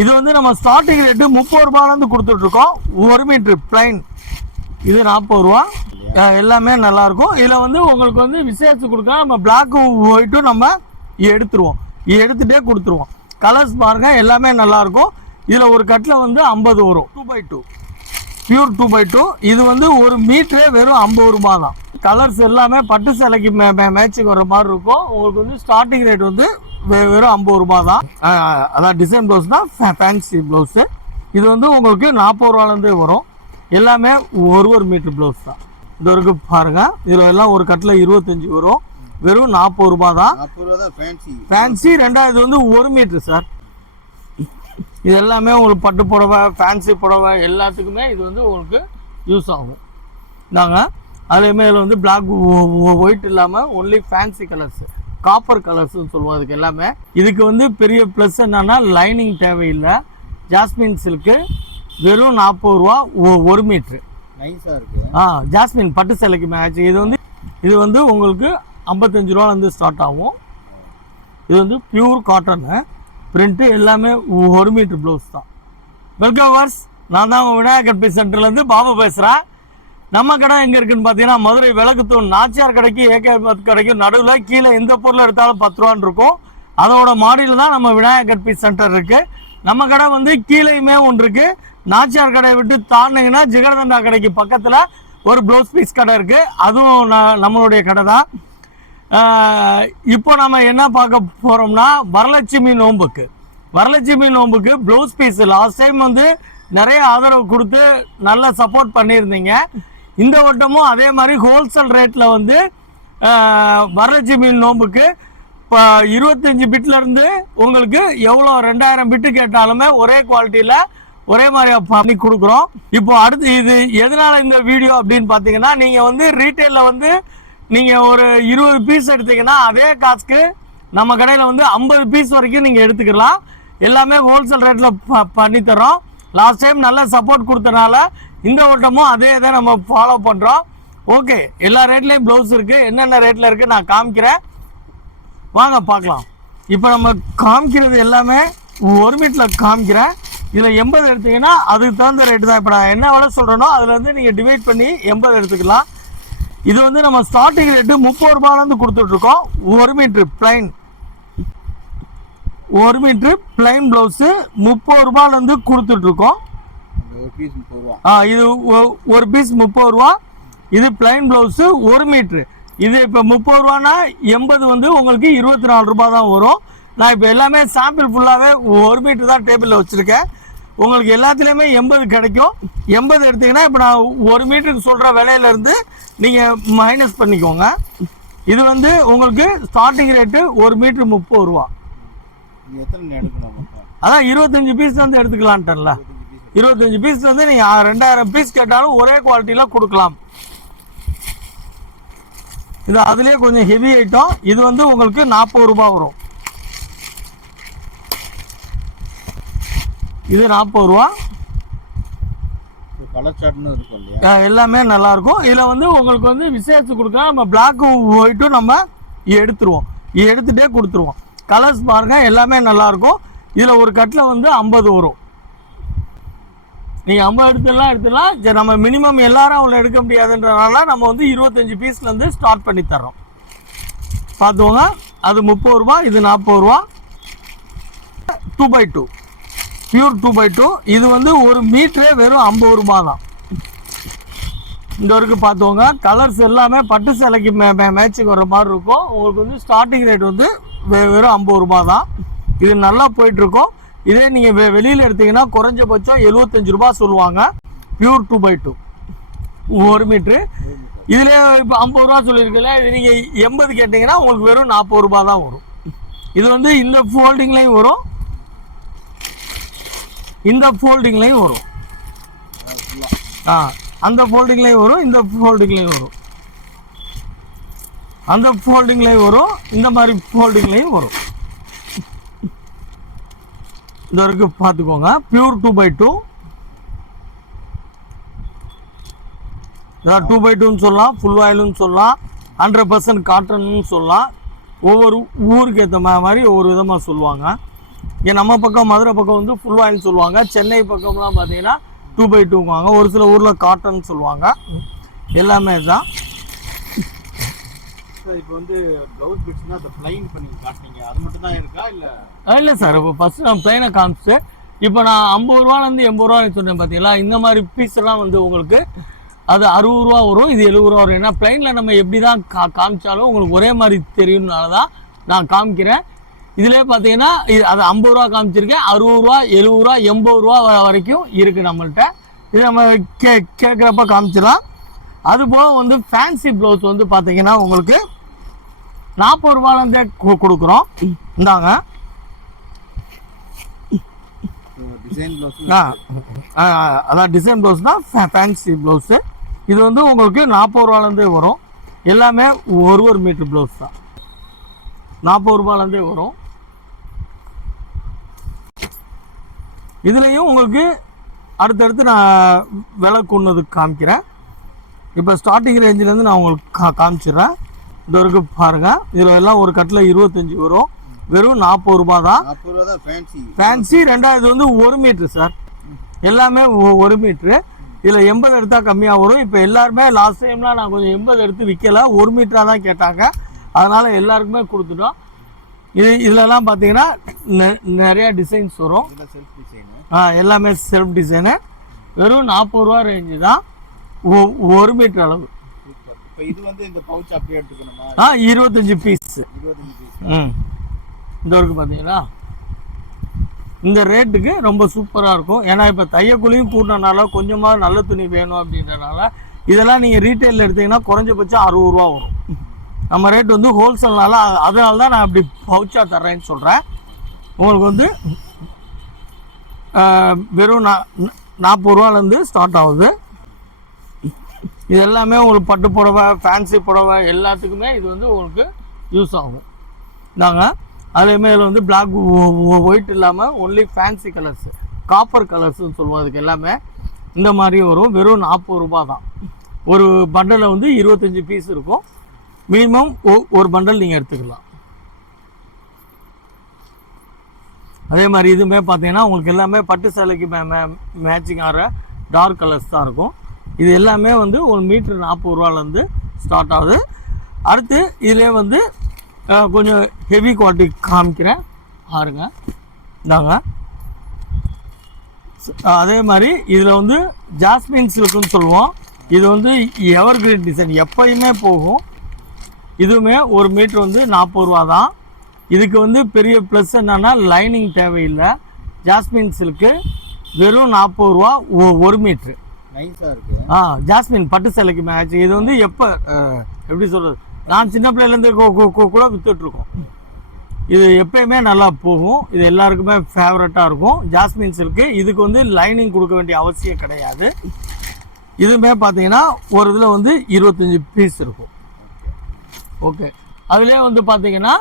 இது வந்து நம்ம ஸ்டார்டிங் ரேட்டு 30 ரூபாயிலேருந்து கொடுத்துட்ருக்கோம். 1 மீட்ரு பிளைன் இது 40 ரூபா. எல்லாமே நல்லாயிருக்கும். இதில் வந்து உங்களுக்கு வந்து விசேஷம் கொடுக்கலாம். நம்ம பிளாக்கும் ஒயிட்டும் நம்ம எடுத்துருவோம், எடுத்துகிட்டே கொடுத்துருவோம். கலர்ஸ் பாருங்கள், எல்லாமே நல்லாயிருக்கும். இதில் ஒரு கட்டில் வந்து 50 வரும். 2x2 pure 2x2. இது வந்து 1 மீட்டரே வெறும் 50 ரூபா தான். கலர்ஸ் எல்லாமே பட்டு சேலைக்கு மேட்சிங் வர மாதிரி இருக்கும். உங்களுக்கு வந்து ஸ்டார்டிங் ரேட் வந்து வெறும் 50 ரூபா தான். அதான் டிசைன் ப்ளவுஸ் தான், ஃபேன்சி ப்ளவுஸு. இது வந்து உங்களுக்கு 40 ரூபாலேருந்தே வரும். எல்லாமே ஒரு மீட்டர் ப்ளவுஸ் தான். இது வரைக்கும் பாருங்கள். இதில் எல்லாம் ஒரு கட்டில் 25 வரும். வெறும் 40 ரூபா தான். ஃபேன்சி. ரெண்டாவது இது வந்து 1 மீட்ரு சார். இது எல்லாமே உங்களுக்கு பட்டு புடவை, ஃபேன்சி புடவை எல்லாத்துக்குமே இது வந்து உங்களுக்கு யூஸ் ஆகும். நாங்கள் அதேமாதிரி இதில் வந்து பிளாக் ஒயிட் இல்லாமல் ஒன்லி ஃபேன்சி கலர்ஸு, காப்பர் கலர்ஸ்ன்னு சொல்லுவோம். அதுக்கு எல்லாமே இதுக்கு வந்து பெரிய ப்ளஸ் என்னன்னா லைனிங் தேவையில்லை. ஜாஸ்மின் சில்க்கு வெறும் 40 ரூபா 1 மீட்ரு. நைஸாக இருக்குது. ஜாஸ்மின் பட்டு சேலைக்கு மேட்ச். இது வந்து உங்களுக்கு 55 ரூபாலேருந்து ஸ்டார்ட் ஆகும். இது வந்து பியூர் காட்டனு பிரிண்ட்டு. எல்லாமே 1 மீட்ரு ப்ளவுஸ் தான். வெல்கம் வர்ஸ். நான் தான் விநாயகர் பீஸ் சென்டர்லேருந்து பாபு பேசுகிறேன். நம்ம கடை எங்கே இருக்குன்னு பார்த்தீங்கன்னா மதுரை விளக்குத்தூண் நாச்சியார் கடைக்கு ஏகே கடைக்கும் நடுவில் கீழே எந்த பொருள் எடுத்தாலும் 10 ரூபான்னு இருக்கும். அதோட மாடியில் தான் நம்ம விநாயகர் பீஸ் சென்டர் இருக்குது. நம்ம கடை வந்து கீழேயுமே ஒன்று இருக்குது. நாச்சியார் கடையை விட்டு தாண்டிங்கன்னா ஜிகர்தண்டா கடைக்கு பக்கத்தில் ஒரு ப்ளவுஸ் பீஸ் கடை இருக்குது. அதுவும் நம்மளுடைய கடை தான். இப்போ நம்ம என்ன பார்க்க போகிறோம்னா வரலட்சுமி நோம்புக்கு ப்ளவுஸ் பீஸ். லாஸ்ட் டைம் வந்து நிறைய ஆதரவு கொடுத்து நல்லா சப்போர்ட் பண்ணியிருந்தீங்க. இந்த வட்டமும் அதே மாதிரி ஹோல்சேல் ரேட்டில் வந்து வரலட்சுமி நோம்புக்கு இப்போ 25 பிட்லேருந்து உங்களுக்கு எவ்வளோ 2000 பிட்டு கேட்டாலுமே ஒரே குவாலிட்டியில் ஒரே மாதிரி பண்ணி கொடுக்குறோம். இப்போ அடுத்து இது எதனால் இந்த வீடியோ அப்படின்னு பார்த்தீங்கன்னா, நீங்கள் வந்து ரீட்டெயிலில் வந்து நீங்கள் ஒரு 20 பீஸ் எடுத்தீங்கன்னா அதே காசுக்கு நம்ம கடையில் வந்து 50 பீஸ் வரைக்கும் நீங்கள் எடுத்துக்கலாம். எல்லாமே ஹோல்சேல் ரேட்டில் பண்ணித்தரோம். லாஸ்ட் டைம் நல்ல சப்போர்ட் கொடுத்தனால இந்த வட்டமும் அதே இதை நம்ம ஃபாலோ பண்ணுறோம். ஓகே, எல்லா ரேட்லேயும் ப்ளவுஸ் இருக்குது. என்னென்ன ரேட்டில் இருக்குது நான் காமிக்கிறேன், வாங்க பார்க்கலாம். இப்போ நம்ம காமிக்கிறது எல்லாமே 1 மீட்டரில் காமிக்கிறேன். இதில் 80 எடுத்தீங்கன்னா அதுக்கு தகுந்த ரேட்டு தான். இப்போ நான் என்ன விலை சொல்கிறேனோ அதில் வந்து நீங்கள் டிவைட் பண்ணி 80 எடுத்துக்கலாம். இது வந்து நம்ம ஸ்டார்டிங் ரேட்டு 30 ரூபாயிலேருந்து கொடுத்துட்ருக்கோம். 1 மீட்ரு பிளைன் ப்ளவுஸு 30 ரூபாயிலேருந்து கொடுத்துட்ருக்கோம். இது ஒரு பீஸ் 30 ரூபா. இது பிளைன் ப்ளவுஸு 1 மீட்ரு. இது இப்போ 30 ரூபானா 80 வந்து உங்களுக்கு 24 ரூபா தான் வரும். நான் இப்போ எல்லாமே சாம்பிள் ஃபுல்லாகவே 1 மீட்ரு தான் டேபிளில் வச்சுருக்கேன். உங்களுக்கு எல்லாத்துலேயுமே 80 கிடைக்கும். 80 எடுத்தீங்கன்னா இப்போ நான் 1 மீட்டருக்கு சொல்கிற விலையிலேருந்து நீங்கள் மைனஸ் பண்ணிக்கோங்க. இது வந்து உங்களுக்கு ஸ்டார்டிங் ரேட்டு 1 மீட்ரு 30 ரூபா. அதான் 25 பீஸ் வந்து எடுத்துக்கலான்ட்டேன்ல. 25 பீஸ் வந்து நீங்கள் 2000 பீஸ் கேட்டாலும் ஒரே குவாலிட்டியில் கொடுக்கலாம். இது அதுலேயே கொஞ்சம் ஹெவி ஐட்டம். இது வந்து உங்களுக்கு 40 ரூபா வரும். இது 40 ரூபா. கலர் சார்ட்னு இருக்கும் இல்லையா, எல்லாமே நல்லாயிருக்கும். இதில் வந்து உங்களுக்கு வந்து விசேஷம் கொடுக்கலாம். நம்ம பிளாக்கும் ஒயிட்டும் நம்ம எடுத்துகிட்டே கொடுத்துருவோம். கலர்ஸ் பாருங்கள், எல்லாமே நல்லாயிருக்கும். இதில் ஒரு கட்டில் வந்து 50 வரும். நீங்கள் 50 எடுத்துடலாம். சரி, நம்ம மினிமம் எல்லாரும் அவ்வளோ எடுக்க முடியாதுன்றனால நம்ம வந்து 25 பீஸ்லேருந்து ஸ்டார்ட் பண்ணி தர்றோம். பார்த்துவோங்க. அது 30 ரூபா, இது 40 ரூபா. 2x2 pure 2x2. இது வந்து 1 மீட்டரே வெறும் 50 ரூபா தான். இந்த வரைக்கும் பார்த்துவோங்க. கலர்ஸ் எல்லாமே பட்டு சேலைக்கு மேட்சிங் வர மாதிரி இருக்கும். உங்களுக்கு வந்து ஸ்டார்டிங் ரேட் வந்து வெறும் 50 ரூபா தான். இது நல்லா போயிட்டுருக்கோம். இதே நீங்கள் வெளியில் எடுத்தீங்கன்னா குறைஞ்சபட்சம் 75 ரூபா சொல்லுவாங்க. Pure 2x2 1 metre. இதில் இப்போ 50 ரூபா சொல்லியிருக்கீங்களா, இது நீங்கள் 80 கேட்டிங்கன்னா உங்களுக்கு வெறும் 40 ரூபா தான் வரும். இது வந்து இந்த ஃபோல்டிங்லேயும் வரும், இந்த ஃபோல்டிங்லேயும் வரும். அந்த ஃபோல்டிங்லேயும் வரும், இந்த ஃபோல்டிங்லேயும் வரும், அந்த ஃபோல்டிங்லேயும் வரும், இந்த மாதிரி ஃபோல்டிங்லேயும் வரும். இது வரைக்கும் பார்த்துக்கோங்க. Pure 2x2. 2x2ன்னு சொல்லலாம், ஃபுல் ஆயிலுன்னு சொல்லலாம், 100% காட்டன்னு சொல்லலாம். ஒவ்வொரு ஊருக்கு ஏற்ற மாதிரி ஒவ்வொரு விதமாக சொல்லுவாங்க. இங்கே நம்ம பக்கம் மதுரை பக்கம் வந்து ஃபுல் ஆயில் சொல்லுவாங்க. சென்னை பக்கம்லாம் பார்த்தீங்கன்னா 2x2வாங்க. ஒரு சில ஊரில் காட்டன் சொல்லுவாங்க. எல்லாமே தான். சார் இப்போ வந்து ப்ளவுஸ் பிட்ஸ்னா அந்த ப்ளைன் பண்ணி காட்டுனீங்க, அது மட்டும் தான் இருக்கா இல்லை? இல்லை சார், இப்போ ஃபஸ்ட்டு நான் ப்ளைனை காமிச்சு இப்போ நான் 50 ரூபாலேருந்து 80 ரூபா சொன்னேன் பார்த்தீங்களா. இந்த மாதிரி பீஸ்லாம் வந்து உங்களுக்கு அது 60 ரூபா வரும், இது 70 ரூபா வரும். ஏன்னா ப்ளைனில் நம்ம எப்படி தான் காமிச்சாலும் உங்களுக்கு ஒரே மாதிரி தெரியும்னால தான் நான் காமிக்கிறேன். இதிலே பார்த்தீங்கன்னா இது அது 50 ரூபா காமிச்சிருக்கேன். 60 ரூபா, 70 ரூபா, 80 ரூபா வரைக்கும் இருக்குது நம்மள்கிட்ட. இது நம்ம கேட்குறப்ப காமிச்சிடலாம். அதுபோக வந்து ஃபேன்சி ப்ளவுஸ் வந்து பார்த்தீங்கன்னா உங்களுக்கு 40 ரூபாலேருந்தே கொடுக்குறோம். இந்தாங்க டிசைன் ப்ளவுஸ். அதான் டிசைன் ப்ளவுஸ் தான் ஃபேன்சி ப்ளவுஸு. இது வந்து உங்களுக்கு 40 ரூபாலேருந்தே வரும். எல்லாமே ஒரு மீட்டர் ப்ளவுஸ் தான். 40 ரூபாலேருந்தே வரும். இதுலேயும் உங்களுக்கு அடுத்தடுத்து நான் விலை கொண்டது காமிக்கிறேன். இப்போ ஸ்டார்டிங் ரேஞ்சிலேருந்து நான் உங்களுக்கு காமிச்சிடுறேன். இந்த வரைக்கும் பாருங்கள். இதில் எல்லாம் ஒரு கட்டில் 25 வரும். வெறும் 40 ரூபா தான். ஃபேன்சி. ரெண்டாவது வந்து 1 மீட்ரு சார். எல்லாமே 1 மீட்ரு. இதில் 80 எடுத்தால் கம்மியாக வரும். இப்போ எல்லாருமே லாஸ்ட் டைம்லாம் நான் கொஞ்சம் 80 எடுத்து விற்கலை, 1 மீட்டராக தான் கேட்டாங்க. அதனால் எல்லாருக்குமே கொடுத்துட்டோம். இதிலலாம் பார்த்தீங்கன்னா நிறையா டிசைன்ஸ் வரும். எல்லாமே செல்ஃப் டிசைனு. வெறும் 40 ரூபா ரேஞ்சு தான், 1 மீட்டர் அளவு. இது வந்து இந்த பவுச் அப்படியே எடுத்துக்கணுமா? 25 பீஸ். இந்த ஒருக்கு பார்த்தீங்களா, இந்த ரேட்டுக்கு ரொம்ப சூப்பராக இருக்கும். ஏன்னா இப்போ தையக்குழியும் கூட்டினால கொஞ்சமாக நல்ல துணி வேணும் அப்படின்றனால இதெல்லாம் நீங்கள் ரீட்டெயிலில் எடுத்தீங்கன்னா குறைஞ்சபட்சம் 60 ரூபா வரும். நம்ம ரேட் வந்து ஹோல்சேல்னால அதனால தான் நான் அப்படி பவுச்சாக தர்றேன்னு சொல்கிறேன். உங்களுக்கு வந்து வெறும் 40 ரூபாலேருந்து ஸ்டார்ட் ஆகுது. இது எல்லாமே உங்களுக்கு பட்டு புடவை, ஃபேன்சி புடவை எல்லாத்துக்குமே இது வந்து உங்களுக்கு யூஸ் ஆகும். நாங்கள் அதேமாதிரி இதில் வந்து பிளாக் ஒயிட் இல்லாமல் ஒன்லி ஃபேன்சி கலர்ஸ், காப்பர் கலர்ஸ்ன்னு சொல்லுவோம். அதுக்கு எல்லாமே இந்த மாதிரி வரும். வெறும் 40 ரூபா தான். ஒரு பண்டலில் வந்து 25 பீஸ் இருக்கும். மினிமம் ஒரு பண்டல் நீங்கள் எடுத்துக்கலாம். அதே மாதிரி இதுவுமே பார்த்தீங்கன்னா உங்களுக்கு எல்லாமே பட்டு சேலைக்கு மேட்சிங் ஆகிற டார்க் கலர்ஸ் தான் இருக்கும். இது எல்லாமே வந்து ஒரு மீட்ரு 40 ரூபாலேருந்து ஸ்டார்ட் ஆகுது. அடுத்து இதிலே வந்து கொஞ்சம் ஹெவி குவாலிட்டி காமிக்கிறேன் பாருங்க. இந்தாங்க. அதே மாதிரி இதில் வந்து ஜாஸ்மின் சில்க்குன்னு சொல்லுவோம். இது வந்து எவர் கிரீன் டிசைன், எப்பயுமே போகும். இதுவுமே ஒரு மீட்ரு வந்து 40 ரூபா தான். இதுக்கு வந்து பெரிய ப்ளஸ் என்னன்னா லைனிங் தேவையில்லை. ஜாஸ்மின் சில்க்கு வெறும் 40 ரூபா 1 மீட்ரு. நைஸாக இருக்குது. ஜாஸ்மின் பட்டு சேலைக்கு மேட்ச். இது வந்து எப்போ எப்படி சொல்கிறது, நான் சின்ன பிள்ளைலேருந்து கூட விற்றுட்ருக்கோம். இது எப்பயுமே நல்லா போகும். இது எல்லாருக்குமே ஃபேவரட்டாக இருக்கும். Jasmine silk. இதுக்கு வந்து லைனிங் கொடுக்க வேண்டிய அவசியம் கிடையாது. இதுவுமே பார்த்தீங்கன்னா ஒரு இதில் வந்து 25 பீஸ் இருக்கும். ஓகே. அதுலேயே வந்து பார்த்தீங்கன்னா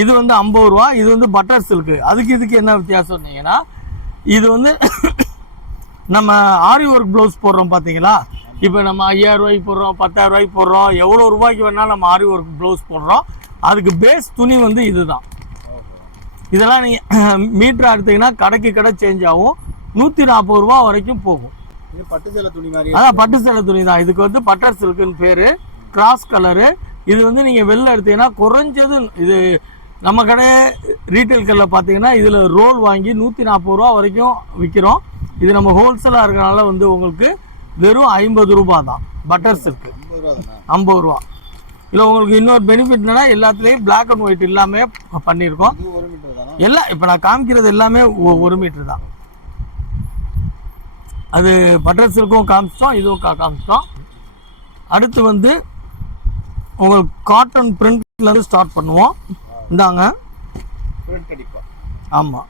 இது வந்து 50 ரூபா. இது வந்து பட்டர் சில்க்கு. இதுக்கு என்ன வித்தியாசம் சொன்னீங்கன்னா, இது வந்து நம்ம ஆரி ஒர்க் ப்ளவுஸ் போடுறோம் பார்த்தீங்களா. இப்போ நம்ம 5000 ரூபாய்க்கு போடுறோம், 10,000 ரூபாய்க்கு போடுறோம், எவ்வளோ ரூபாய்க்கு வேணாலும் நம்ம ஆரி ஒர்க் ப்ளவுஸ் போடுறோம். அதுக்கு பேஸ் துணி வந்து இதுதான். இதெல்லாம் நீங்கள் மீட்டர் எடுத்தீங்கன்னா கடைக்கு கடை சேஞ்ச் ஆகும். 140 ரூபா வரைக்கும் போகும். இது பட்டு சேலை துணி மாதிரி. பட்டு சேலை துணி தான். இதுக்கு வந்து பட்டர் சில்க்குன்னு பேர். Cross colour. இது வந்து நீங்கள் வெளில எடுத்தீங்கன்னா குறைஞ்சது இது நம்ம கடை ரீட்டைல் கடையில் பார்த்தீங்கன்னா இதில் ரோல் வாங்கி 140 ரூபா வரைக்கும் விற்கிறோம். இது நம்ம ஹோல்சேலாக இருக்கிறனால வந்து உங்களுக்கு வெறும் 50 ரூபா தான். பட்டர் சில்க்கு 50 ரூபா. இல்லை உங்களுக்கு இன்னொரு பெனிஃபிட் என்னன்னா எல்லாத்துலேயும் பிளாக் அண்ட் ஒயிட் எல்லாமே பண்ணியிருக்கோம். எல்லாம் இப்போ நான் காமிக்கிறது எல்லாமே 1 மீட்டர் தான். அது பட்டர் சில்க்கும் காமிச்சிட்டோம், இதுவும் காமிச்சிட்டோம். அடுத்து வந்து உங்களுக்கு காட்டன் பிரிண்ட்லேருந்து ஸ்டார்ட் பண்ணுவோம். இந்தாங்க. ஆமாம்.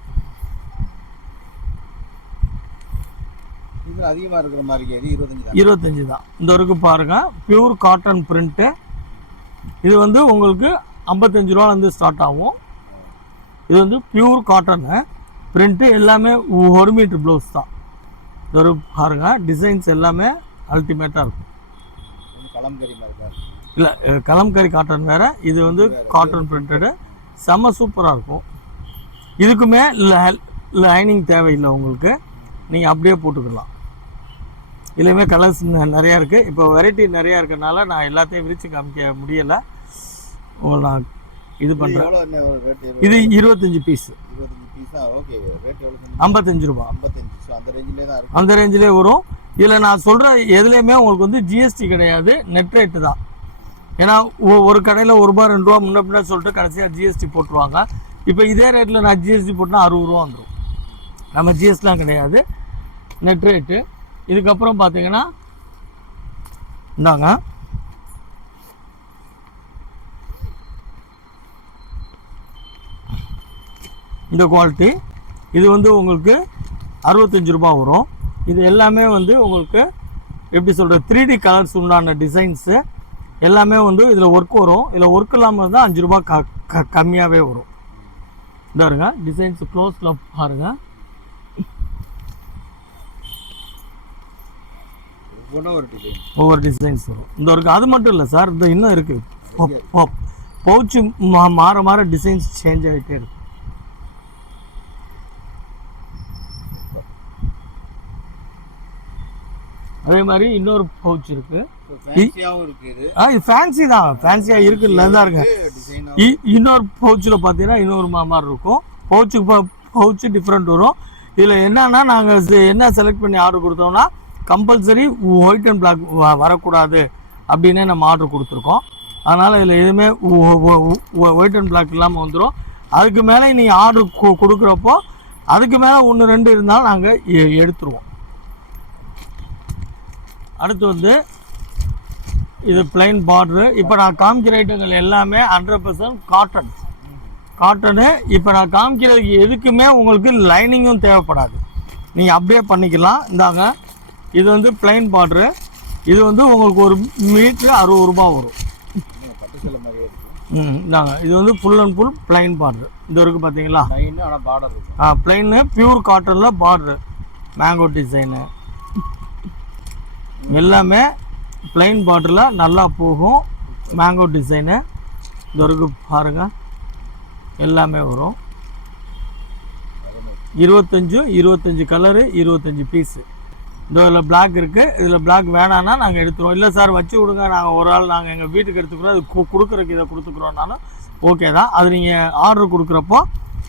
இது அதிகமாக இருக்கிற மாதிரி 25 தான். இந்த வரைக்கும் பாருங்கள். Pure cotton print. இது வந்து உங்களுக்கு 55 ரூபாலேருந்து ஸ்டார்ட் ஆகும். இது வந்து பியூர் காட்டனு பிரிண்ட்டு. எல்லாமே 1 மீட்டர் ப்ளவுஸ் தான். இது ஒரு பாருங்கள். டிசைன்ஸ் எல்லாமே அல்டிமேட்டாக இருக்கும். கலம்கரி மாதிரி இல்லை, கலம்கரி காட்டன் வேறு. இது வந்து காட்டன் பிரிண்டடு. செம்ம சூப்பராக இருக்கும். இதுக்குமே லைனிங் தேவையில்லை உங்களுக்கு, நீங்கள் அப்படியே போட்டுக்கலாம். இதுலேயுமே கலர்ஸ் நிறையா இருக்குது. இப்போ வெரைட்டி நிறையா இருக்கிறனால நான் எல்லாத்தையும் விரித்து காமிக்க முடியலை. நான் இது பண்ணுறேன். இது 25 பீஸ், 25 பீஸா? ஓகே. ரேட் எவ்வளோ? 55 ரூபா. 55. ஸோ அந்த ரேஞ்சிலே தான் இருக்கும். அந்த ரேஞ்சிலே வரும். இதில் நான் சொல்கிற எதுலேயுமே உங்களுக்கு வந்து ஜிஎஸ்டி கிடையாது, நெட் ரேட்டு தான். ஏன்னா ஒரு கடையில் ₹1 ₹2 முன்ன பின்ன சொல்லிட்டு கடைசியாக ஜிஎஸ்டி போட்டுருவாங்க. இப்போ இதே ரேட்டில் நான் ஜிஎஸ்டி போட்டால் ₹60 வந்துடும். நம்ம ஜிஎஸ்டிலாம் கிடையாது, நெட் ரேட்டு. இதுக்கப்புறம் பார்த்தீங்கன்னா இந்தாங்க, இந்த குவாலிட்டி இது வந்து உங்களுக்கு 65 ரூபா வரும். இது எல்லாமே வந்து உங்களுக்கு எப்படி சொல்கிறது, 3D கலர்ஸ் உண்டான டிசைன்ஸு எல்லாமே வந்து இதில் ஒர்க் வரும். இதில் ஒர்க் இல்லாமல் இருந்தால் 5 ரூபா கம்மியாகவே வரும். இந்த இருங்க டிசைன்ஸ் க்ளோஸில் பாருங்கள். ஒவ்வொரு டிசைன்ஸ் வரும். இந்த இருக்குது. அது மட்டும் இல்லை சார், இந்த இன்னும் இருக்குது. பவுச்சு மாற மாற டிசைன்ஸ் சேஞ்ச் ஆகிட்டே இருக்கு. அதே மாதிரி இன்னொரு பவுச் இருக்கு. இது ஃபேன்சி தான், ஃபேன்சியா இருக்குல்ல தான் இருக்கு. இன்னொரு பவுச்சில் பார்த்தீங்கன்னா இன்னொரு மாதிரி இருக்கும். பவுச்சு டிஃப்ரெண்ட் வரும். இதில் என்னன்னா நாங்கள் என்ன செலக்ட் பண்ணி ஆர்டர் கொடுத்தோம்னா கம்பல்சரி ஒயிட் அண்ட் பிளாக் வரக்கூடாது அப்படின்னே நம்ம ஆர்டர் கொடுத்துருக்கோம். அதனால் இதில் எதுவுமே ஒயிட் அண்ட் பிளாக் இல்லாமல் வந்துடும். அதுக்கு மேலே நீங்கள் ஆர்டர் கொடுக்குறப்போ அதுக்கு மேலே 1 2 இருந்தாலும் நாங்கள் எடுத்துருவோம். அடுத்து வந்து இது பிளைன் பார்டரு. இப்போ நான் காமிக்கிற ஐட்டங்கள் எல்லாமே 100% காட்டனு. இப்போ நான் காமிக்கிறதுக்கு எதுக்குமே உங்களுக்கு லைனிங்கும் தேவைப்படாது, நீங்கள் அப்படியே பண்ணிக்கலாம். இந்தாங்க, இது வந்து பிளைன் பார்டரு. இது வந்து உங்களுக்கு ஒரு மீட்ரு 60 ரூபா வரும். இந்தாங்க, இது வந்து full and full plain border. இது இருக்குது பார்த்தீங்களா, பிளைனு பியூர் காட்டனில் பார்டரு, மேங்கோ டிசைனு எல்லாமே பிளைன் பார்டரில் நல்லா போகும். மேங்கோ டிசைனு இந்த இருக்கு பாருங்கள், எல்லாமே வரும். 25 கலரு, 25 பீஸு. இதில் பிளாக் இருக்குது. இதில் பிளாக் வேணான்னா நாங்கள் எடுத்துருவோம். இல்லை சார் வச்சு விடுங்க, நாங்கள் ஒரு ஆள் நாங்கள் எங்கள் வீட்டுக்கு எடுத்துக்கிறோம், அது கொடுக்குறக்கு இதை கொடுத்துக்குறோன்னாலும் ஓகே தான். அது நீங்கள் ஆர்டர் கொடுக்குறப்போ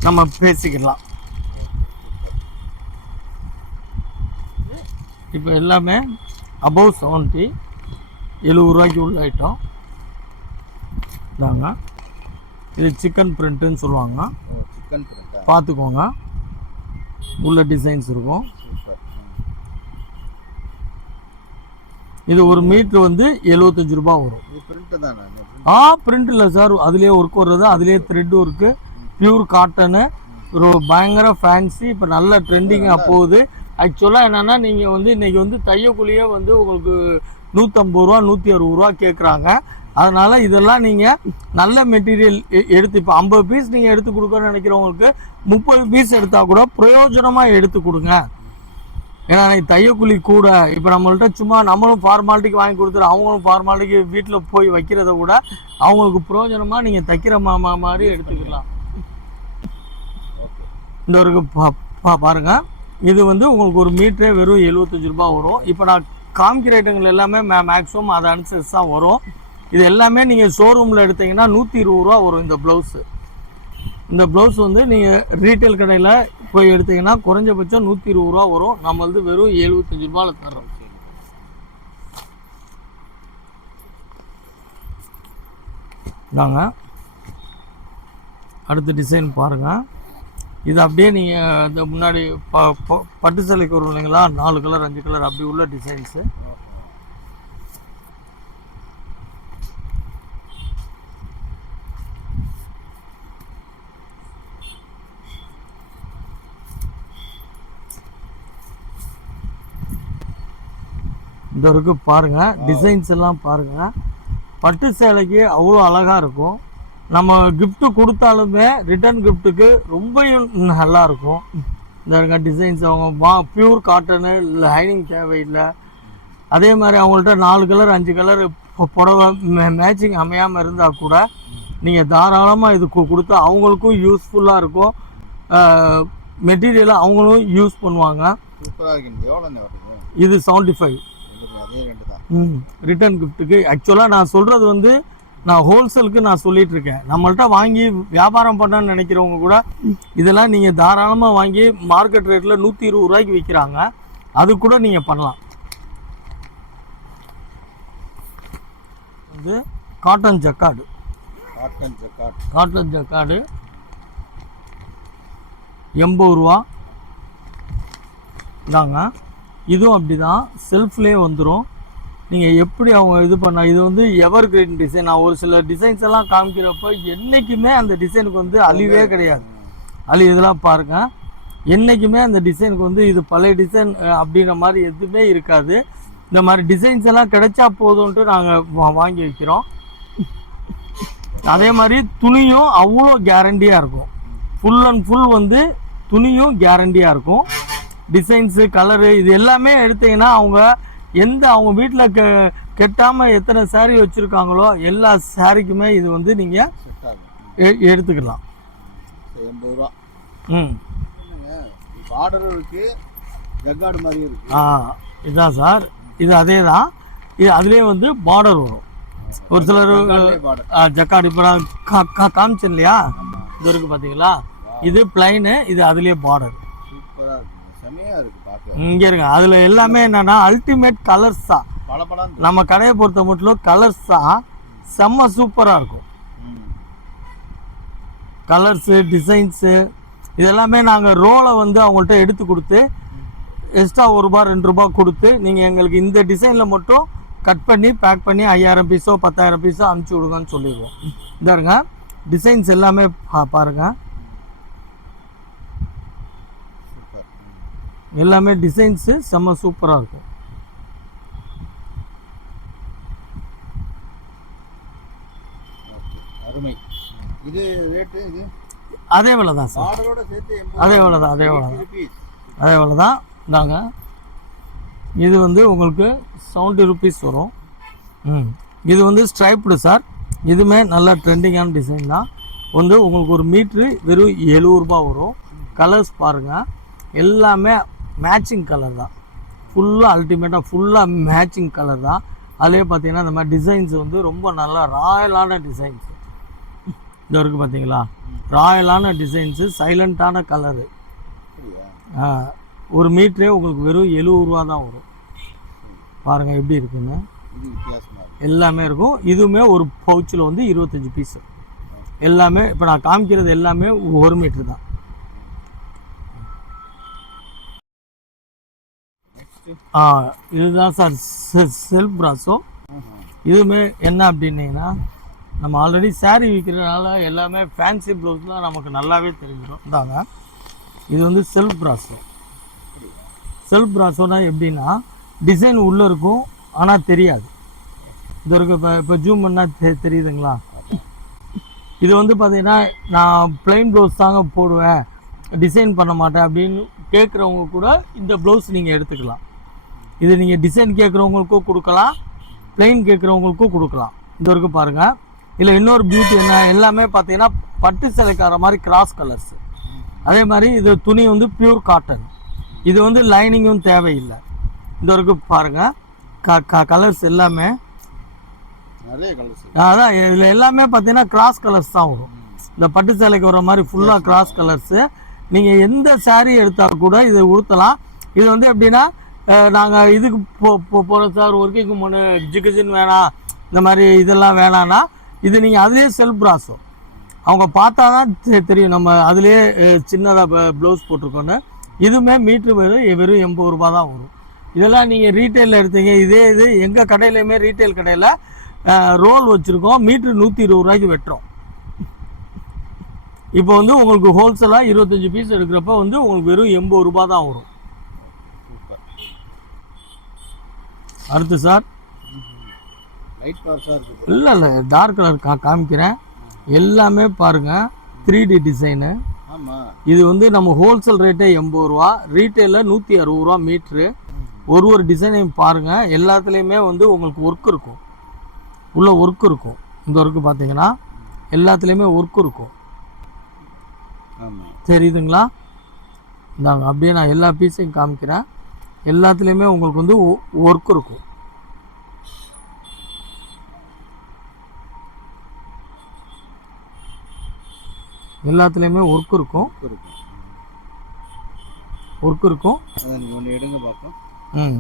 நம்ம பேசிக்கலாம். இப்போ எல்லாமே அபவ் 70 ரூபாய்க்கு உள்ள ஐட்டம் தாங்க. இது சிக்கன் பிரிண்ட்டுன்னு சொல்லுவாங்க. பார்த்துக்கோங்க, உள்ள டிசைன்ஸ் இருக்கும். இது ஒரு மீட்ரு வந்து 75 ரூபா வரும். பிரிண்ட் இல்லை சார், அதுலேயே ஒர்க் வர்றது, அதுலேயே த்ரெட் ஒர்க்கு, பியூர் காட்டனு, ஒரு பயங்கர ஃபேன்சி. இப்போ நல்ல ட்ரெண்டிங்காக போகுது. ஆக்சுவலாக என்னென்னா நீங்கள் வந்து இன்றைக்கி வந்து தையக்குழியே வந்து உங்களுக்கு 150 ரூபா 160 ரூபா கேட்குறாங்க. அதனால் இதெல்லாம் நீங்கள் நல்ல மெட்டீரியல் எடுத்து, இப்போ 50 பீஸ் நீங்கள் எடுத்து கொடுக்கணும்னு நினைக்கிறவங்களுக்கு 30 பீஸ் எடுத்தால் கூட பிரயோஜனமாக எடுத்து கொடுங்க. ஏன்னா தையக்குழி கூட இப்போ நம்மள்ட்ட சும்மா நம்மளும் ஃபார்மாலிட்டிக்கு வாங்கி கொடுத்துரு, அவங்களும் ஃபார்மாலிட்டிக்கு வீட்டில் போய் வைக்கிறத விட அவங்களுக்கு பிரயோஜனமாக நீங்கள் தைக்கிற மாதிரி எடுத்துக்கலாம். இந்த ஒரு பாருங்கள், இது வந்து உங்களுக்கு ஒரு மீட்டரே வெறும் 75 ரூபா வரும். இப்போ நான் காமிக்கிற ஐட்டங்கள் எல்லாமே மேக்ஸிமம் அதை அனுசரிச்சு தான் வரும். இது எல்லாமே நீங்கள் ஷோரூமில் எடுத்தீங்கன்னா 120 ரூபா வரும் இந்த ப்ளவுஸு. இந்த ப்ளவுஸ் வந்து நீங்கள் ரீட்டைல் கடையில் போய் எடுத்தீங்கன்னா குறைஞ்சபட்சம் 120 ரூபா வரும். நம்ம வந்து வெறும் 75 ரூபாயில் தர்றோம். தாங்க அடுத்த டிசைன் பாருங்கள். இது அப்படியே நீங்கள் இந்த முன்னாடி பட்டு சேலைக்கு வரும் இல்லைங்களா, 4 கலர் 5 கலர் அப்படி உள்ள டிசைன்ஸு. இந்த இருக்கு பாருங்கள், டிசைன்ஸ் எல்லாம் பாருங்கள். பட்டு சேலைக்கு அவ்வளோ அழகாக இருக்கும். நம்ம கிஃப்ட்டு கொடுத்தாலுமே ரிட்டர்ன் கிஃப்ட்டுக்கு ரொம்ப நல்லாயிருக்கும். இந்த டிசைன்ஸ் அவங்க பியூர் காட்டனு, லைனிங் தேவையில்லை. அதே மாதிரி அவங்கள்ட்ட 4 கலர் 5 கலர் புடவை மேட்சிங் அமையாமல் இருந்தால் கூட நீங்கள் தாராளமாக இது கொடுத்தா அவங்களுக்கும் யூஸ்ஃபுல்லாக இருக்கும். மெட்டீரியலை அவங்களும் யூஸ் பண்ணுவாங்க. சூப்பராக இருக்கு. எவ்வளோண்ணே வருது? இது 75. அதே ரெண்டு தான். ரிட்டர்ன் கிஃப்ட்டுக்கு. ஆக்சுவலாக நான் சொல்கிறது வந்து நான் ஹோல்சேலுக்கு நான் சொல்லிட்டு இருக்கேன். நம்மள்ட்ட வாங்கி வியாபாரம் பண்ணணும்னு நினைக்கிறவங்க கூட இதெல்லாம் நீங்கள் தாராளமாக வாங்கி மார்க்கெட் ரேட்டில் 120 ரூபாய்க்கு விற்கிறாங்க. அது கூட நீங்கள் பண்ணலாம். வந்து காட்டன் ஜக்கார்டு. காட்டன் ஜக்கார்டு 80 ரூபா தாங்க. இதுவும் அப்படி தான், செல்ஃப்லேயே வந்துடும். நீங்கள் எப்படி அவங்க இது பண்ணால், இது வந்து எவர் கிரீன் டிசைன். நான் ஒரு சில டிசைன்ஸ் எல்லாம் காமிக்கிறப்ப என்றைக்குமே அந்த டிசைனுக்கு வந்து அழிவே கிடையாது. இதெல்லாம் பாருங்கள், என்றைக்குமே அந்த டிசைனுக்கு வந்து இது பழைய டிசைன் அப்படின்ற மாதிரி எதுவுமே இருக்காது. இந்த மாதிரி டிசைன்ஸ் எல்லாம் கிடைச்சா போதும்ன்ட்டு நாங்கள் வாங்கி வைக்கிறோம். அதே மாதிரி துணியும் அவ்வளோ கேரண்டியாக இருக்கும். ஃபுல் அண்ட் ஃபுல் வந்து துணியும் கேரண்டியாக இருக்கும். டிசைன்ஸு, கலரு இது எல்லாமே எடுத்தீங்கன்னா அவங்க வீட்டில் கெட்டாமல் எத்தனை சாரீ வச்சுருக்காங்களோ எல்லா சாரீக்குமே இது வந்து நீங்கள் எடுத்துக்கலாம். 80 ரூபா. பார்டரும் இருக்குது, ஜக்கார்டு மாதிரியும் இருக்குது. இதுதான் சார், இது அதே தான். இது அதுலேயே வந்து பார்டர் வரும். ஒரு சிலர் ஜக்கார்டு இப்போ நான் காமிச்சேன் இல்லையா, இது இருக்குது பார்த்தீங்களா, இது பிளைனு, இது அதுலேயே பார்டர். சூப்பராக இருக்குது, செம்மையாக இருக்குது பார்க்க. இங்கே இருங்க, அதில் எல்லாமே என்னென்னா அல்டிமேட் கலர்ஸ் தான். நம்ம கடையை பொறுத்த மட்டும் கலர்ஸ் தான் செம்ம சூப்பராக இருக்கும். கலர்ஸு, டிசைன்ஸு இது எல்லாமே நாங்கள் ரோலை வந்து அவங்கள்ட்ட எடுத்து கொடுத்து எக்ஸ்ட்ரா 1 ரூபா 2 ரூபா கொடுத்து நீங்கள் எங்களுக்கு இந்த டிசைனில் மட்டும் கட் பண்ணி பேக் பண்ணி 5000 பீஸோ 10,000 பீஸோ அனுப்பிச்சி விடுங்கன்னு சொல்லிடுவோம். இதாருங்க டிசைன்ஸ் எல்லாமே பாருங்கள், எல்லாமே டிசைன்ஸு செம்ம சூப்பராக இருக்கும். அருமை. இது ரேட்டு இது அதே விலை தான் சார், ஆர்டரோட சேர்த்து அதே விலை தான், அதே விலை தான். இந்தாங்க, இது வந்து உங்களுக்கு 70 ருபீஸ் வரும். இது வந்து ஸ்ட்ரைப்டு சார், இதுவுமே நல்ல ட்ரெண்டிங்கான டிசைன் தான். வந்து உங்களுக்கு ஒரு மீட்ரு வெறும் 70 ரூபா வரும். கலர்ஸ் பாருங்கள், எல்லாமே மேட்சிங் கலர் தான். ஃபுல்லாக அல்டிமேட்டாக ஃபுல்லாக மேட்சிங் கலர் தான். அதிலே பார்த்தீங்கன்னா இந்த மாதிரி டிசைன்ஸ் வந்து ரொம்ப நல்லா ராயலான டிசைன்ஸு. இந்த இருக்குது பார்த்தீங்களா, ராயலான டிசைன்ஸு, சைலண்ட்டான கலரு. ஒரு மீட்டரே உங்களுக்கு வெறும் 70 ரூபா தான் வரும். பாருங்கள் எப்படி இருக்குன்னு, எல்லாமே இருக்கும். இதுவுமே ஒரு பவுச்சில் வந்து 25 பீஸு. எல்லாமே இப்போ நான் காமிக்கிறது எல்லாமே 1 மீட்ரு தான். இதுதான் சார் செல்ஃப் பிராஸோ. இதுவுமே என்ன அப்படின்னீங்கன்னா, நம்ம ஆல்ரெடி சாரீ விற்கிறதுனால எல்லாமே ஃபேன்சி ப்ளவுஸ்லாம் நமக்கு நல்லாவே தெரிஞ்சிடும். இந்தாங்க, இது வந்து செல்ஃப் பிராஸோ. செல்ஃப் பிராஸோனா எப்படின்னா, டிசைன் உள்ளே இருக்கும் ஆனால் தெரியாது. இது இருக்கு, இப்போ ஜூம் பண்ணால் தெரியுதுங்களா. இது வந்து பார்த்தீங்கன்னா நான் பிளைன் ப்ளவுஸ் தாங்க போடுவேன், டிசைன் பண்ண மாட்டேன் அப்படின்னு கேட்குறவங்க கூட இந்த ப்ளவுஸ் நீங்கள் எடுத்துக்கலாம். இது நீங்கள் டிசைன் கேட்குறவங்களுக்கும் கொடுக்கலாம், பிளைன் கேட்குறவங்களுக்கும் கொடுக்கலாம். இந்த வரைக்கும் பாருங்கள். இல்லை இன்னொரு பியூட்டி என்ன, எல்லாமே பார்த்தீங்கன்னா பட்டு சேலைக்கார மாதிரி கிராஸ் கலர்ஸ். அதே மாதிரி இது துணி வந்து பியூர் காட்டன். இது வந்து லைனிங்கும் தேவையில்லை. இந்த வரைக்கும் பாருங்கள், கலர்ஸ் எல்லாமே நிறைய கலர்ஸ். அதான் இதில் எல்லாமே பார்த்தீங்கன்னா கிராஸ் கலர்ஸ் தான் வரும். இந்த பட்டு சேலைக்கு வர மாதிரி ஃபுல்லாக கிராஸ் கலர்ஸு. நீங்கள் எந்த சாரீ எடுத்தால் கூட இதை உடுத்தலாம். இது வந்து எப்படின்னா, நாங்கள் இதுக்கு போகிறோம் சார், ஒர்க்கிங்க்கு முன்னே ஜிகிஜின்னு வேணாம், இந்த மாதிரி இதெல்லாம் வேணான்னா இது நீங்கள் அதுலேயே செல்ஃப் பிராஸோ அவங்க பார்த்தா தான் தெரியும் நம்ம அதுலேயே சின்னதாக ப்ளவுஸ் போட்டிருக்கோன்னு. இதுவுமே மீட்ரு வெறும் 80 ரூபா தான் வரும். இதெல்லாம் நீங்கள் ரீட்டெயிலில் எடுத்தீங்க, இது எங்கள் கடையிலையுமே ரீட்டெயில் கடையில் ரோல் வச்சுருக்கோம், மீட்ரு 120 ரூபாய்க்கு வெட்டுறோம். இப்போ வந்து உங்களுக்கு ஹோல்சேலாக 25 பீஸ் எடுக்கிறப்ப வந்து உங்களுக்கு வெறும் 80 ரூபா தான் வரும். அடுத்து சார், இல்லை டார்க் கலர் காமிக்கிறேன். எல்லாமே பாருங்கள் 3D டிசைனு. இது வந்து நம்ம ஹோல்சேல் ரேட்டே 80 ரூபா, ரீட்டெயிலில் 160 ரூபா மீட்ரு. ஒரு டிசைனையும் பாருங்கள், எல்லாத்துலேயுமே வந்து உங்களுக்கு ஒர்க் இருக்கும், உள்ள ஒர்க் இருக்கும். இந்த ஒர்க்கு பார்த்தீங்கன்னா எல்லாத்துலேயுமே ஒர்க் இருக்கும். தெரியுதுங்களா? இந்தாங்க அப்படியே நான் எல்லா பீஸையும் காமிக்கிறேன். எல்லாத்துலேயுமே உங்களுக்கு வந்து ஒர்க் இருக்கும். எல்லாத்துலேயுமே ஒர்க் இருக்கும். அதான் நீங்கள் ஒன்று எடுங்க பார்ப்போம்.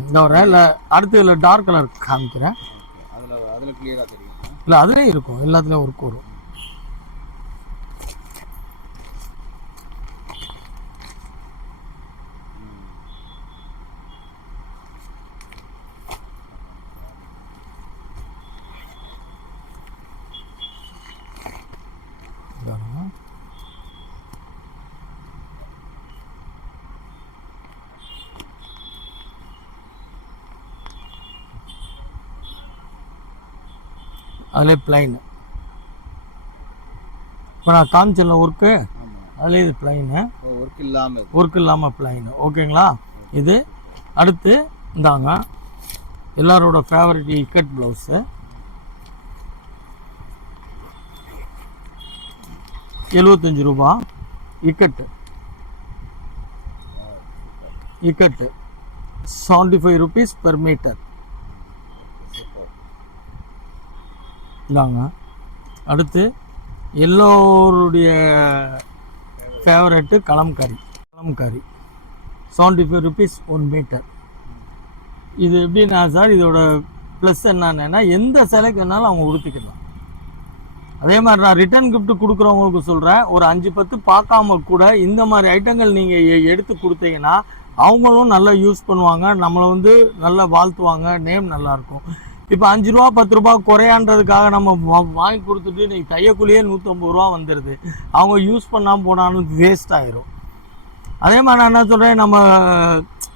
இந்த வரேன். இல்லை அடுத்து இல்லை டார்க் கலர் காமிக்கிறேன். அதில் கிளியராக தெரியும். இல்லை அதுலேயும் இருக்கும், எல்லாத்துலேயும் ஒர்க் வரும். அதிலே பிளைனு. இப்போ நான் காமிச்சல ஒர்க்கு, அதிலே இது பிளைனு, ஒர்க் இல்லாமல் பிளைனு. ஓகேங்களா? இது அடுத்து இந்தாங்க எல்லாரோட ஃபேவரட் இக்கட் ப்ளவுஸு. 75 ரூபா இக்கட்டு. 75 rupees per meter. இந்தாங்க அடுத்து எல்லோருடைய ஃபேவரெட்டு கலம்காரி. 75 rupees 1 meter. இது எப்படின்னா சார், இதோட ப்ளஸ் என்னன்னா எந்த சிலைக்கு வேணாலும் அவங்க உடுத்திக்கலாம். அதே மாதிரி நான் ரிட்டர்ன் கிஃப்ட் கொடுக்குறவங்களுக்கு சொல்கிறேன், ஒரு 5-10 பார்க்காம கூட இந்த மாதிரி ஐட்டங்கள் நீங்கள் எடுத்து கொடுத்தீங்கன்னா அவங்களும் நல்லா யூஸ் பண்ணுவாங்க, நம்மளை வந்து நல்லா வாழ்த்துவாங்க, நேம் நல்லாயிருக்கும். இப்போ 5 ரூபா 10 ரூபா குறையான்றதுக்காக நம்ம வாங்கி கொடுத்துட்டு நீங்கள் தையக்குள்ளேயே 150 ரூபா வந்துடுது. அவங்க யூஸ் பண்ணாமல் போனாலும் வேஸ்ட் ஆயிரும். அதே மாதிரி நான் என்ன சொல்கிறேன்,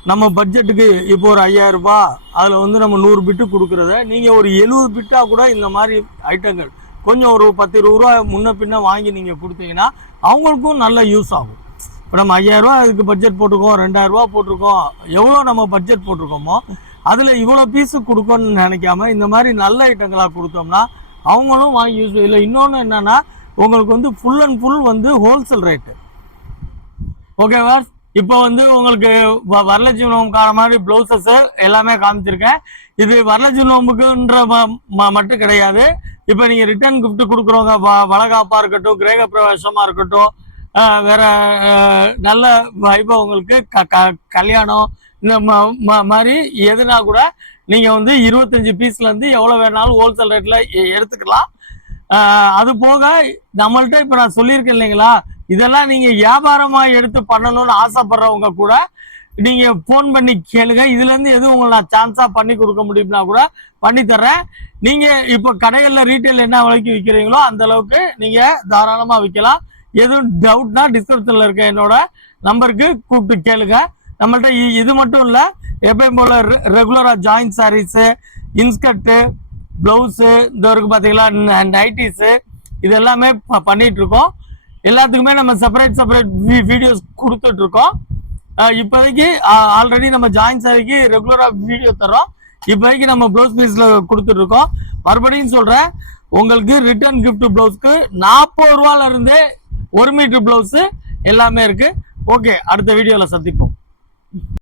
நம்ம பட்ஜெட்டுக்கு இப்போ ஒரு 5000 ரூபா, அதில் வந்து நம்ம 100 பிட்டு கொடுக்குறத நீங்கள் ஒரு 70 பிட்டாக கூட இந்த மாதிரி ஐட்டங்கள் கொஞ்சம் ஒரு 10-20 ரூபா முன்ன பின்ன வாங்கி நீங்கள் கொடுத்தீங்கன்னா அவங்களுக்கும் நல்ல யூஸ் ஆகும். இப்போ நம்ம 5000 ரூபா அதுக்கு பட்ஜெட் போட்டிருக்கோம், 2000 ரூபா போட்டிருக்கோம், எவ்வளோ நம்ம பட்ஜெட் போட்டிருக்கோமோ அதில் இவ்வளோ பீஸு கொடுக்கணும்னு நினைக்காம இந்த மாதிரி நல்ல ஐட்டங்களாக கொடுத்தோம்னா அவங்களும் வாங்கி யூஸ். இல்லை இன்னொன்று என்னென்னா உங்களுக்கு வந்து ஃபுல் அண்ட் ஃபுல் வந்து ஹோல்சேல் ரேட்டு. ஓகேவா? இப்போ வந்து உங்களுக்கு வரலட்சுமி நோம்புக்கான மாதிரி ப்ளவுசஸ் எல்லாமே காமிச்சிருக்கேன். இது வரலட்சுமி நோம்புக்குன்ற மட்டும் கிடையாது. இப்போ நீங்கள் ரிட்டர்ன் கிஃப்ட் கொடுக்குறவங்க வளகாப்பாக இருக்கட்டும், கிரக பிரவேசமாக இருக்கட்டும், வேற நல்ல வைபவங்களுக்கு கல்யாணம் இந்த மாதிரி எதுனா கூட நீங்கள் வந்து 25 பீஸ்லேருந்து எவ்வளோ வேணாலும் ஹோல்சேல் ரேட்டில் எடுத்துக்கலாம். அது போக நம்மள்கிட்ட இப்போ நான் சொல்லியிருக்கேன் இல்லைங்களா, இதெல்லாம் நீங்கள் வியாபாரமாக எடுத்து பண்ணணும்னு ஆசைப்படுறவங்க கூட நீங்கள் ஃபோன் பண்ணி கேளுங்க. இதுலேருந்து எதுவும் உங்களை நான் சான்ஸாக பண்ணி கொடுக்க முடியும்னா கூட பண்ணித்தர்றேன். நீங்கள் இப்போ கடைகளில் ரீட்டைல் என்ன விலைக்கு விற்கிறீங்களோ அந்த அளவுக்கு நீங்கள் தாராளமாக விற்கலாம். எதுவும் டவுட்னா டிஸ்கிரிப்ஷனில் இருக்க என்னோட நம்பருக்கு கூப்பிட்டு கேளுங்க. நம்மள்ட்ட இது மட்டும் இல்லை, எப்பயும் போல் ரெகுலராக ஜாயின்ட் சாரீஸு, இன்ஸ்கர்ட்டு, ப்ளவுஸு, இந்த வரைக்கும் பார்த்தீங்களா நைட்டிஸு, இது எல்லாமே பண்ணிகிட்ருக்கோம். எல்லாத்துக்குமே நம்ம செப்பரேட் வீடியோஸ் கொடுத்துட்ருக்கோம். இப்போதைக்கு ஆல்ரெடி நம்ம ஜாயின்ட் சாரிக்கு ரெகுலராக வீடியோ தரோம். இப்போதைக்கு நம்ம ப்ளவுஸ் பீஸில் கொடுத்துட்ருக்கோம். மறுபடியும் சொல்கிறேன், உங்களுக்கு ரிட்டர்ன் கிஃப்ட் ப்ளவுஸ்க்கு 40 ரூபாலேருந்து 1 மீட்டர் ப்ளவுஸு எல்லாமே இருக்குது. ஓகே, அடுத்த வீடியோவில் சந்திப்போம்.